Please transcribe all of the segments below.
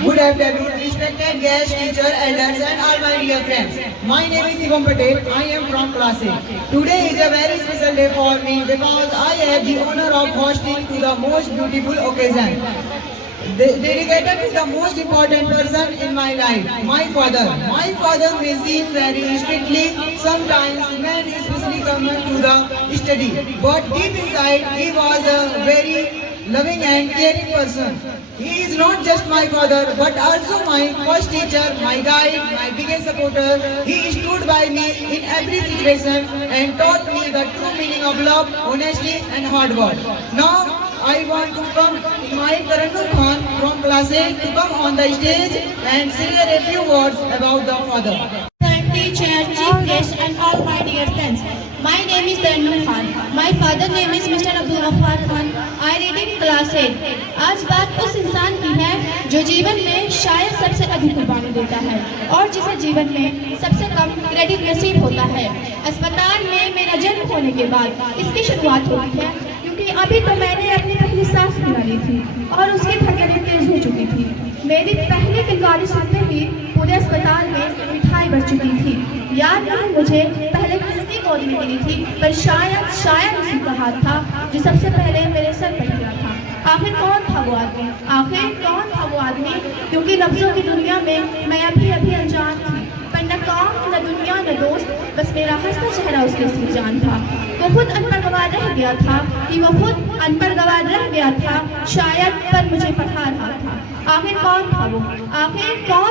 Good afternoon, respected guests, teachers, elders, and all my dear friends. My name is Shivam Patel. I am from class 8. Today is a very special day for me because I have the honor of hosting to the most beautiful occasion. Dedicated to the most important person in my life, my father. My father may seem very strictly, sometimes when especially coming to the study. But deep inside, he was a very loving and caring person. He is not just my father, but also my first teacher, my guide, my biggest supporter. He stood by me in every situation and taught me the true meaning of love, honesty, and hard work. Now, I want to come invite Tarannum Khan from class 8 to come on the stage and share a few words about the father. Teacher, chief guest, and all my dear friends. My name is Tarannum Khan. My father name is Mr. Abdul Ghaffar Khan. I read in class 8. आज बात उस इंसान की है जो जीवन में शायद सबसे अधिक कुर्बानी देता है और जिसे जीवन में सबसे कम क्रेडिट नसीब होता है। अस्पताल में मेरा जन्म होने के बाद इसकी शुरुआत हुई है क्योंकि अभी तो मैंने अपनी पहली सांस भी ली थी और उसकी धड़कनें तेज हो चुकी थी। मेरी पहली किलकारी सुनते ही पूरे अस्पताल में मिठाई बढ़ चुकी थी। याद नहीं मुझे पहले किसकी गोद में गिरी थी, पर शायद उसी का हाथ था जो सबसे पहले मेरे सर पर गिरा था। आखिर कौन था वो आदमी? क्योंकि लफ्जों की दुनिया में मैं अभी अनजान थी, पर न काम न दुनिया न दोस्त, बस मेरा हंसता चेहरा उसके सिर जान था। वो खुद अनपढ़ गवार रह गया था शायद, पर मुझे पढ़ा रहा था। आखिर कौन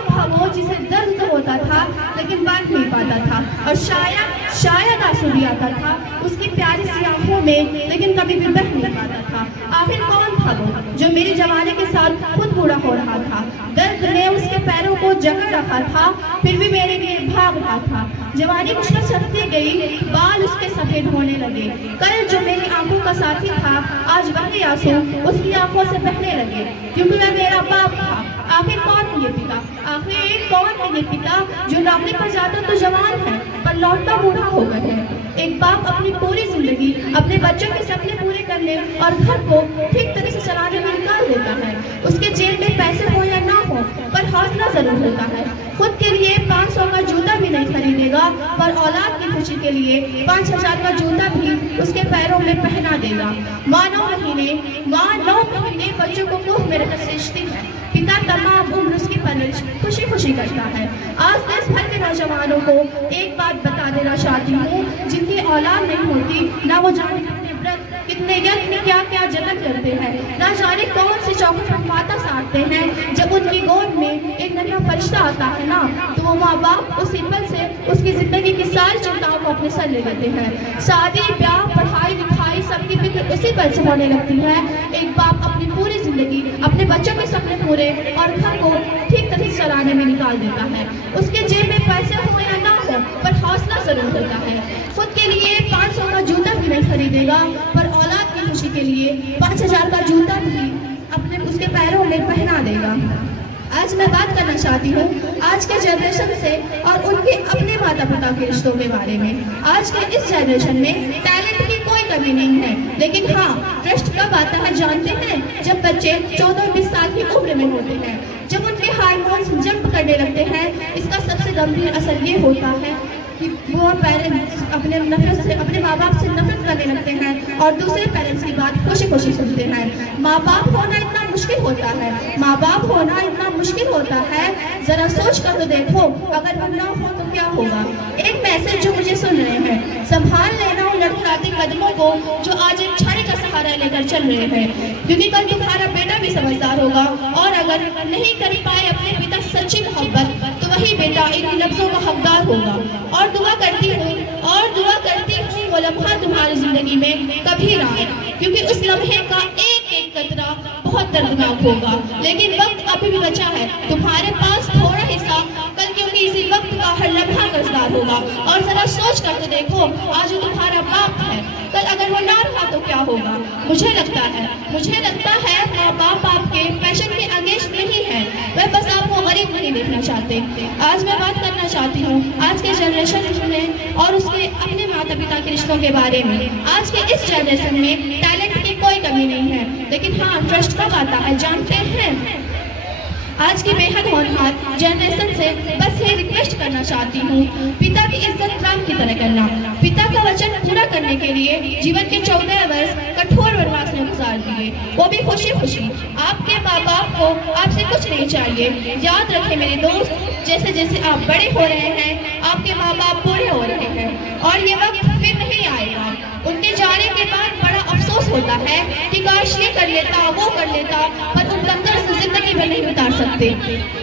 था वो जिसे दर्द तो होता था लेकिन बांट नहीं पाता था, और शायद आंसू भी आता था उसकी प्यारी सी आंखों में, लेकिन कभी भी बह नहीं पाता था। आखिर कौन था वो जो मेरी जवानी के साथ खुद बूढ़ा हो रहा था? दर्द ने उसके पैरों को जकड़ रखा था, फिर भी मेरे लिए भाग रहा था। जवानी मुश्किल चलती गई, बाल उसके सफेद होने लगे। कल जो मेरी आंखों का साथी था, आज वही आंसू उसकी आंखों से बहने लगे, क्योंकि वह मेरा बाप था। आखिर कौन है ये पिता जो नौकरी पर जाता तो जवान है पर लौटता बूढ़ा हो गया है? एक बाप अपनी पूरी जिंदगी अपने बच्चों के सपने पूरे करने और घर को ठीक तरह से चलाने में निकाल देता है। उसके जेब में पैसे हो या ना हो, पर हौसला जरूर होता है। खुद के लिए 500 का जूता भी नहीं खरीदेगा, पर औलाद की खुशी के लिए 5000 का जूता भी उसके पैरों में पहना देगा। माँ 9 महीने बच्चों को मुंह में रखकर सींचती है। पिता तमाम उम्र उसकी परवरिश खुशी करता है। आज देश भर के नौजवानों को एक बात बता देना चाहती हूँ, जिनकी औलाद नहीं होती, ना वो जाने कितने व्रत, कितने यज्ञ, क्या जतन करते हैं, ना जाने कौन से चौखट पर माता साधते हैं। जब उनकी गोद में एक नन्हा फरिश्ता आता है ना, तो वो माँ बाप उसी पल से उसकी जिंदगी की सारी चिंताओं को अपने सर ले लेते हैं। शादी, ब्याह, पढ़ाई लिखाई सबकी फिक्र उसी पल से होने लगती है। एक बाप अपनी पूरी जिंदगी अपने बच्चों के सपने पूरे और घर को ठीक तरह से चलाने में निकाल देता है। उसके जेब में पैसे हो या ना हो, पर हौसला जरूर होता है। खुद के लिए 500 का जूता भी नहीं खरीदेगा, पर औलाद की खुशी के लिए 5000 का जूता भी अपने उसके पैरों में पहना देगा। आज मैं बात करना चाहती हूँ आज के जनरेशन से और उनके अपने माता पिता के रिश्तों के बारे में। आज के इस जनरेशन में टैलेंट की कोई कमी नहीं है, लेकिन हाँ, ट्रस्ट कब आता है जानते हैं? जब बच्चे 14-20 साल की उम्र में होते हैं, जब उनके हार्मोन्स जंप करने लगते हैं। इसका सबसे गंभीर असर ये होता है कि वो पेरेंट्स अपने माँ बाप से नफरत करने लगते हैं और दूसरे पेरेंट्स की बात खुशी सुनते हैं। माँ बाप होना इतना मुश्किल होता है, जरा सोच कर तो देखो, अगर हम ना हो तो क्या होगा। एक मैसेज जो मुझे सुन रहे हैं, संभाल लेना उन लड़खड़ाते कदमों को जो आज एक छड़ी का सहारा लेकर चल रहे हैं, क्योंकि कल तुम्हारा बेटा भी समझदार होगा, और अगर नहीं कर पाए अपने पिता सच्ची मोहब्बत, तो वही बेटा इन लफ्जों का हकदार होगा। और दुआ करती हूँ वो लम्हा तुम्हारी जिंदगी में कभी ना आए, क्योंकि उस लम्हे का एक कतरा बहुत दर्दनाक होगा। लेकिन वक्त अभी भी बचा है, तुम्हारे पास थोड़ा हिस्सा कल, क्योंकि इसी वक्त का हर लम्हा कर्जदार होगा। और जरा सोच कर तो देखो, आज वो तुम्हारा बाप है, कल अगर वो ना रहा तो क्या होगा। मुझे लगता है माँ बाप आपके पैशन के अगेंस्ट नहीं है, वह बस आपको गरीब नहीं देखना चाहते। आज मैं बात करना चाहती हूँ आज के जनरेशन में और उसके अपने माता पिता के रिश्तों के बारे में। आज के इस जनरेशन में टैलेंट की कोई कमी नहीं है, लेकिन हाँ, ट्रस्ट कब आता है जानते हैं? आज की बेहद होनहार जनरेशन से बस ये रिक्वेस्ट करना चाहती हूँ, पिता की इज्जत राम की तरह करना। पिता का वचन पूरा करने के लिए जीवन के 14 वर्ष कठोर वनवास में गुजार दिए, वो भी खुशी खुशी। आपके माँ बाप को आपसे कुछ नहीं चाहिए। याद रखें मेरे दोस्त, जैसे जैसे आप बड़े हो रहे हैं आपके माँ बाप बूढ़े हो रहे हैं और ये वक्त फिर नहीं आएगा। उनके जाने के बाद बड़ा अफसोस होता है कि काश ये कर लेता वो कर लेता, पर उन लंगर से जिंदगी में नहीं उतार सकते,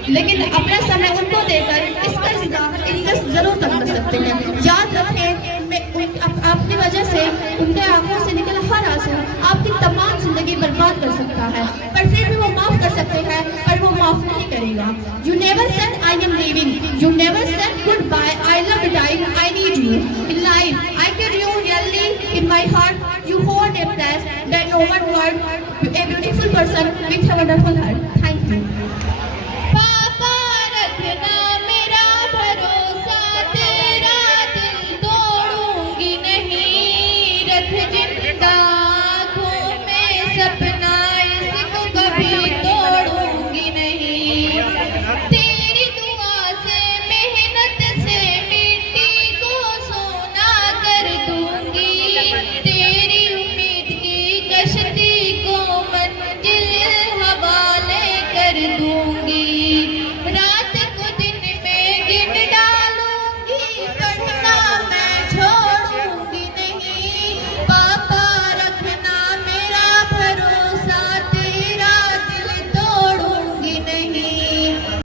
लेकिन अपना समय उनको देकर इसका इंतजार जरूर कर सकते हैं। याद रखें आपकी वजह से उनके आंखों से निकला हर आंसू आपकी तमाम जिंदगी बर्बाद कर सकता है, पर फिर भी वो माफ कर सकते हैं, पर वो माफ नहीं करेगा। You never said I am leaving. You never said goodbye. I love dying. I need you in life. I care you really in my heart. You hold a place that no one would. A beautiful person with a wonderful heart. Thank you. पापा रखना मेरा भरोसा, तेरा दिल तोड़ूंगी नहीं, रख जिंदा आँखों में सपना